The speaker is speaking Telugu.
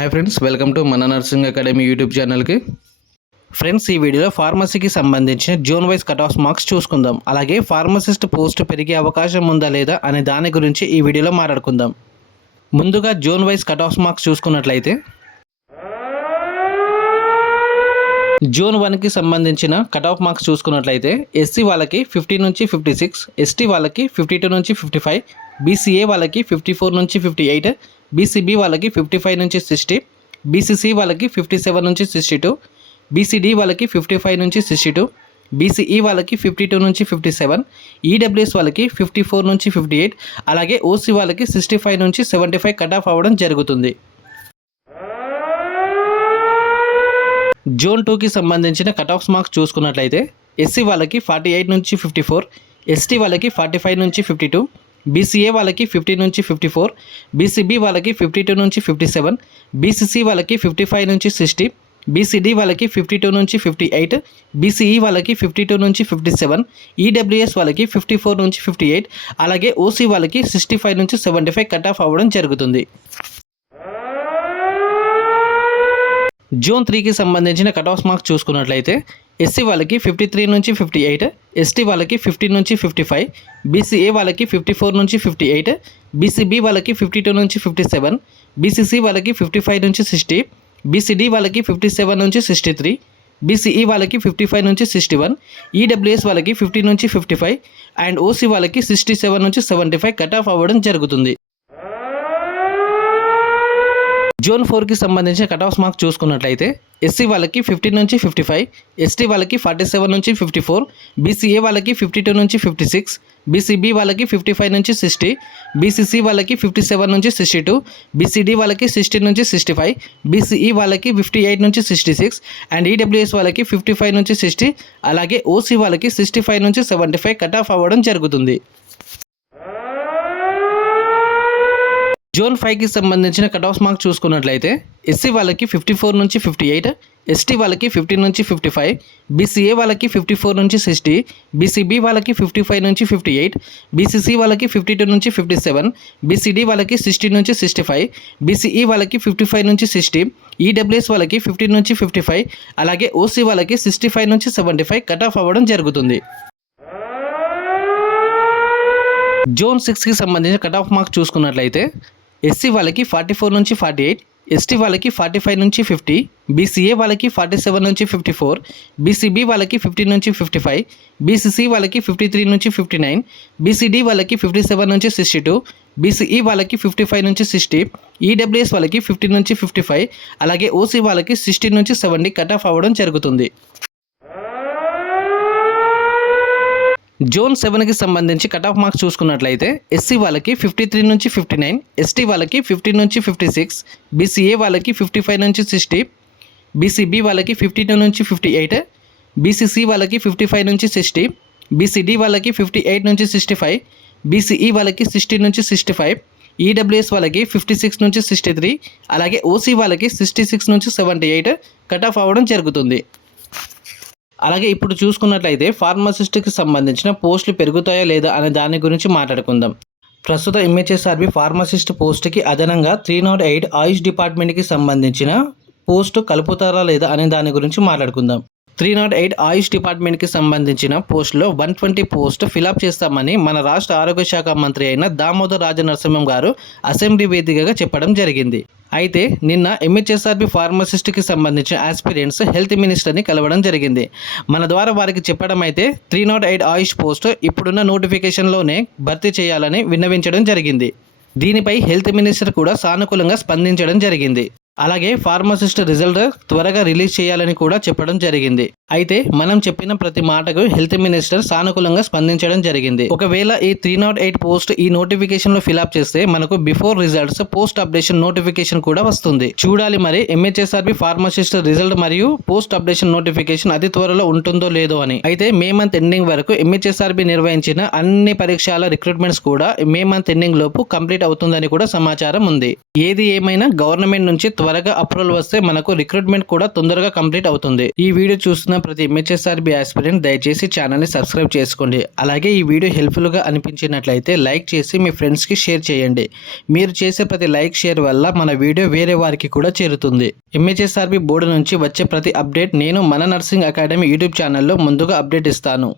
హాయ్ ఫ్రెండ్స్ వెల్కమ్ టు మన నర్సింగ్ అకాడమీ యూట్యూబ్ ఛానల్కి ఫ్రెండ్స్ ఈ వీడియోలో ఫార్మసీకి సంబంధించిన zone wise cut off marks చూసుకుందాం. అలాగే ఫార్మసిస్ట్ పోస్ట్ పెరిగే అవకాశం ఉందా లేదా అనే దాని గురించి ఈ వీడియోలో మాట్లాడుకుందాం. ముందుగా zone wise cut off marks చూసుకున్నట్లయితే జోన్ వన్కి సంబంధించిన కట్ ఆఫ్ మార్క్స్ చూసుకున్నట్లయితే ఎస్సీ వాళ్ళకి ఫిఫ్టీ నుంచి ఫిఫ్టీ సిక్స్ ఎస్టీ వాళ్ళకి ఫిఫ్టీ టూ నుంచి ఫిఫ్టీ ఫైవ్ బీసీఏ వాళ్ళకి ఫిఫ్టీ ఫోర్ నుంచి ఫిఫ్టీ ఎయిట్ బీసీబీ వాళ్ళకి ఫిఫ్టీ ఫైవ్ నుంచి సిక్స్టీ బీసీసీ వాళ్ళకి ఫిఫ్టీ సెవెన్ నుంచి సిక్స్టీ టూ బీసీడీ వాళ్ళకి ఫిఫ్టీ ఫైవ్ నుంచి సిక్స్టీ టూ బీసీఈ వాళ్ళకి ఫిఫ్టీ టూ నుంచి ఫిఫ్టీ సెవెన్ ఈడబ్ల్యూఎస్ వాళ్ళకి ఫిఫ్టీ ఫోర్ నుంచి ఫిఫ్టీ ఎయిట్ అలాగే ఓసీ వాళ్ళకి సిక్స్టీ ఫైవ్ నుంచి సెవెంటీ ఫైవ్ కట్ ఆఫ్ అవ్వడం జరుగుతుంది. జోన్ టూకి సంబంధించిన కట్ ఆఫ్ మార్క్స్ చూసుకున్నట్లయితే ఎస్సీ వాళ్ళకి ఫార్టీ ఎయిట్ నుంచి ఫిఫ్టీ ఫోర్ ఎస్టీ వాళ్ళకి ఫార్టీ ఫైవ్ నుంచి ఫిఫ్టీ టూ బీసీఏ వాళ్ళకి ఫిఫ్టీ నుంచి ఫిఫ్టీ ఫోర్ బీసీబీ వాళ్ళకి ఫిఫ్టీ టూ నుంచి ఫిఫ్టీ సెవెన్ బీసీసీ వాళ్ళకి ఫిఫ్టీ ఫైవ్ నుంచి సిక్స్టీ బీసీడీ వాళ్ళకి ఫిఫ్టీ టూ నుంచి ఫిఫ్టీ ఎయిట్ బీసీఈ వాళ్ళకి ఫిఫ్టీ టూ నుంచి ఫిఫ్టీ సెవెన్ ఈడబ్ల్యూఎస్ వాళ్ళకి ఫిఫ్టీ ఫోర్ నుంచి ఫిఫ్టీ ఎయిట్ అలాగే ఓసీ వాళ్ళకి సిక్స్టీ ఫైవ్ నుంచి సెవెంటీ ఫైవ్ కట్ ఆఫ్ అవ్వడం జరుగుతుంది. జూన్ త్రీకి సంబంధించిన కట్ ఆఫ్ మార్క్స్ చూసుకున్నట్లయితే ఎస్సీ వాళ్ళకి ఫిఫ్టీ త్రీ నుంచి ఫిఫ్టీ ఎయిట్ ఎస్టీ వాళ్ళకి ఫిఫ్టీ నుంచి ఫిఫ్టీ ఫైవ్ బీసీఏ వాళ్ళకి ఫిఫ్టీ ఫోర్ నుంచి ఫిఫ్టీ ఎయిట్ బీసీబీ వాళ్ళకి ఫిఫ్టీ టూ నుంచి ఫిఫ్టీ సెవెన్ బీసీసీ వాళ్ళకి ఫిఫ్టీ ఫైవ్ నుంచి సిక్స్టీ బీసీడీ వాళ్ళకి ఫిఫ్టీ సెవెన్ నుంచి సిక్స్టీ త్రీ బీసీఈ వాళ్ళకి ఫిఫ్టీ ఫైవ్ నుంచి సిక్స్టీ వన్ ఈడబ్ల్యూఎస్ వాళ్ళకి ఫిఫ్టీ నుంచి ఫిఫ్టీ ఫైవ్ అండ్ ఓసీ వాళ్ళకి సిక్స్టీ సెవెన్ నుంచి సెవెంటీ ఫైవ్ కట్ ఆఫ్ అవ్వడం జరుగుతుంది. జోన్ ఫోర్కి సంబంధించిన కట్ ఆఫ్ మార్క్స్ చూసుకున్నట్లయితే ఎస్సీ వాళ్ళకి ఫిఫ్టీ నుంచి ఫిఫ్టీ ఫైవ్ ఎస్టీ వాళ్ళకి ఫార్టీ సెవెన్ నుంచి ఫిఫ్టీ ఫోర్ బీసీఏ వాళ్ళకి ఫిఫ్టీ టూ నుంచి ఫిఫ్టీ సిక్స్ బీసీబీ వాళ్ళకి ఫిఫ్టీ ఫైవ్ నుంచి సిక్స్టీ బీసీసీ వాళ్ళకి ఫిఫ్టీ సెవెన్ నుంచి సిక్స్టీ టూ బీసీడీ వాళ్ళకి సిక్స్టీ నుంచి సిక్స్టీ ఫైవ్ బీసీఈ వాళ్ళకి ఫిఫ్టీ ఎయిట్ నుంచి సిక్స్టీ సిక్స్ అండ్ ఈడబ్ల్యూఎస్ వాళ్ళకి ఫిఫ్టీ ఫైవ్ నుంచి సిక్స్టీ అలాగే ఓసీ వాళ్ళకి సిక్స్టీ ఫైవ్ నుంచి సెవెంటీ ఫైవ్ కట్ ఆఫ్ అవ్వడం జరుగుతుంది. జోన్ ఫైవ్కి సంబంధించిన కట్ ఆఫ్ మార్క్ చూసుకున్నట్లయితే ఎస్సీ వాళ్ళకి ఫిఫ్టీ ఫోర్ నుంచి ఫిఫ్టీ ఎయిట్ ఎస్టీ వాళ్ళకి ఫిఫ్టీ నుంచి ఫిఫ్టీ ఫైవ్ బీసీఏ వాళ్ళకి ఫిఫ్టీ ఫోర్ నుంచి సిక్స్టీ బీసీబీ వాళ్ళకి ఫిఫ్టీ ఫైవ్ నుంచి ఫిఫ్టీ ఎయిట్ బీసీసీ వాళ్ళకి ఫిఫ్టీ టూ నుంచి ఫిఫ్టీ సెవెన్ బీసీడీ వాళ్ళకి సిక్స్టీ నుంచి సిక్స్టీ ఫైవ్ బీసీఈ వాళ్ళకి ఫిఫ్టీ ఫైవ్ నుంచి సిక్స్టీ ఈడబ్ల్యూఎస్ వాళ్ళకి ఫిఫ్టీ నుంచి ఫిఫ్టీ ఫైవ్ అలాగే ఓసీ వాళ్ళకి సిక్స్టీ ఫైవ్ నుంచి సెవెంటీ ఫైవ్ కట్ ఆఫ్ అవ్వడం జరుగుతుంది. జోన్ సిక్స్కి సంబంధించిన కట్ ఆఫ్ మార్క్ చూసుకున్నట్లయితే ఎస్సీ వాళ్ళకి ఫార్టీ ఫోర్ నుంచి ఫార్టీ ఎయిట్ ఎస్టీ వాళ్ళకి ఫార్టీ ఫైవ్ నుంచి ఫిఫ్టీ బీసీఏ వాళ్ళకి ఫార్టీ సెవెన్ నుంచి ఫిఫ్టీ ఫోర్ బీసీబీ వాళ్ళకి ఫిఫ్టీ నుంచి ఫిఫ్టీ ఫైవ్ బీసీసీ వాళ్ళకి ఫిఫ్టీ త్రీ నుంచి ఫిఫ్టీ నైన్ బీసీడీ వాళ్ళకి ఫిఫ్టీ సెవెన్ నుంచి సిక్స్టీ టూ బీసీఈ వాళ్ళకి ఫిఫ్టీ ఫైవ్ నుంచి సిక్స్టీ ఈడబ్ల్యూఎస్ వాళ్ళకి ఫిఫ్టీ నుంచి ఫిఫ్టీ ఫైవ్ అలాగే ఓసీ వాళ్ళకి సిక్స్టీ నుంచి సెవెంటీ కట్ ఆఫ్ అవ్వడం జరుగుతుంది. జోన్ సెవెన్కి సంబంధించి కట్ ఆఫ్ మార్క్స్ చూసుకున్నట్లయితే ఎస్సీ వాళ్ళకి ఫిఫ్టీ త్రీ నుంచి ఫిఫ్టీ నైన్ ఎస్టీ వాళ్ళకి ఫిఫ్టీ నుంచి ఫిఫ్టీ సిక్స్ బీసీఏ వాళ్ళకి ఫిఫ్టీ ఫైవ్ నుంచి సిక్స్టీ బీసీబీ వాళ్ళకి ఫిఫ్టీ టూ నుంచి ఫిఫ్టీ ఎయిట్ బీసీసీ వాళ్ళకి ఫిఫ్టీ ఫైవ్ నుంచి సిక్స్టీ బీసీడీ వాళ్ళకి ఫిఫ్టీ ఎయిట్ నుంచి సిక్స్టీ ఫైవ్ బీసీఈ వాళ్ళకి సిక్స్టీ నుంచి సిక్స్టీ ఫైవ్ ఈడబ్ల్యూఎస్ వాళ్ళకి ఫిఫ్టీ సిక్స్ నుంచి సిక్స్టీ త్రీ అలాగే ఓసీ వాళ్ళకి సిక్స్టీ సిక్స్ నుంచి సెవెంటీ ఎయిట్ కట్ ఆఫ్ అవ్వడం జరుగుతుంది. అలాగే ఇప్పుడు చూసుకున్నట్లయితే ఫార్మసిస్ట్కి సంబంధించిన పోస్టులు పెరుగుతాయా లేదా అనే దాని గురించి మాట్లాడుకుందాం. ప్రస్తుత ఎంహెచ్ఎస్ఆర్బి ఫార్మసిస్ట్ పోస్ట్కి అదనంగా త్రీ నాట్ ఎయిట్ ఆయుష్ డిపార్ట్మెంట్కి సంబంధించిన పోస్టు కలుపుతారా లేదా అనే దాని గురించి మాట్లాడుకుందాం. త్రీ నాట్ ఎయిట్ ఆయుష్ డిపార్ట్మెంట్కి సంబంధించిన పోస్టులో వన్ ట్వంటీ పోస్ట్ ఫిలప్ చేస్తామని మన రాష్ట్ర ఆరోగ్య శాఖ మంత్రి అయిన దామోదర్ రాజనరసింహం గారు అసెంబ్లీ వేదికగా చెప్పడం జరిగింది. అయితే నిన్న ఎంహెచ్ఎస్ఆర్బి ఫార్మసిస్ట్కి సంబంధించిన ఆస్పిరెంట్స్ హెల్త్ మినిస్టర్ని కలవడం జరిగింది. మన ద్వారా వారికి చెప్పడం అయితే three nought eight Ayush post ఇప్పుడున్న నోటిఫికేషన్లోనే భర్తీ చేయాలని విన్నవించడం జరిగింది. దీనిపై హెల్త్ మినిస్టర్ కూడా సానుకూలంగా స్పందించడం జరిగింది. అలాగే ఫార్మసిస్ట్ రిజల్ట్ త్వరగా రిలీజ్ చేయాలని కూడా చెప్పడం జరిగింది. అయితే మనం చెప్పిన ప్రతి మాటకు హెల్త్ మినిస్టర్ సానుకూలంగా స్పందించడం జరిగింది. ఒకవేళ ఈ త్రీ నాట్ ఎయిట్ పోస్ట్ ఈ నోటిఫికేషన్లో ఫిలప్ చేస్తే మనకు before results post updation notification కూడా వస్తుంది. చూడాలి మరి ఎంహెచ్ఎస్ఆర్బి ఫార్మసిస్ట్ రిజల్ట్ మరియు పోస్ట్ అప్డేషన్ నోటిఫికేషన్ అతి త్వరలో ఉంటుందో లేదో అని. అయితే మే మంత్ ఎండింగ్ వరకు ఎంహెచ్ఎస్ఆర్బి నిర్వహించిన అన్ని పరీక్షల రిక్రూట్మెంట్స్ కూడా మే మంత్ ఎండింగ్ లోపు కంప్లీట్ అవుతుందని కూడా సమాచారం ఉంది. ఏది ఏమైనా గవర్నమెంట్ నుంచి త్వరగా అప్రూవల్ వస్తే మనకు రిక్రూట్మెంట్ కూడా తొందరగా కంప్లీట్ అవుతుంది. ఈ వీడియో చూస్తున్న ప్రతి ఎంహెచ్ఎస్ఆర్బి ఆస్పిరెంట్ దయచేసి ఛానల్ని సబ్స్క్రైబ్ చేసుకోండి. అలాగే ఈ వీడియో హెల్ప్ఫుల్గా అనిపించినట్లయితే లైక్ చేసి మీ ఫ్రెండ్స్కి షేర్ చేయండి. మీరు చేసే ప్రతి లైక్ షేర్ వల్ల మన వీడియో వేరే వారికి కూడా చేరుతుంది. ఎంహెచ్ఎస్ఆర్బి బోర్డు నుంచి వచ్చే ప్రతి అప్డేట్ నేను మన నర్సింగ్ అకాడమీ యూట్యూబ్ ఛానల్లో ముందుగా అప్డేట్ ఇస్తాను.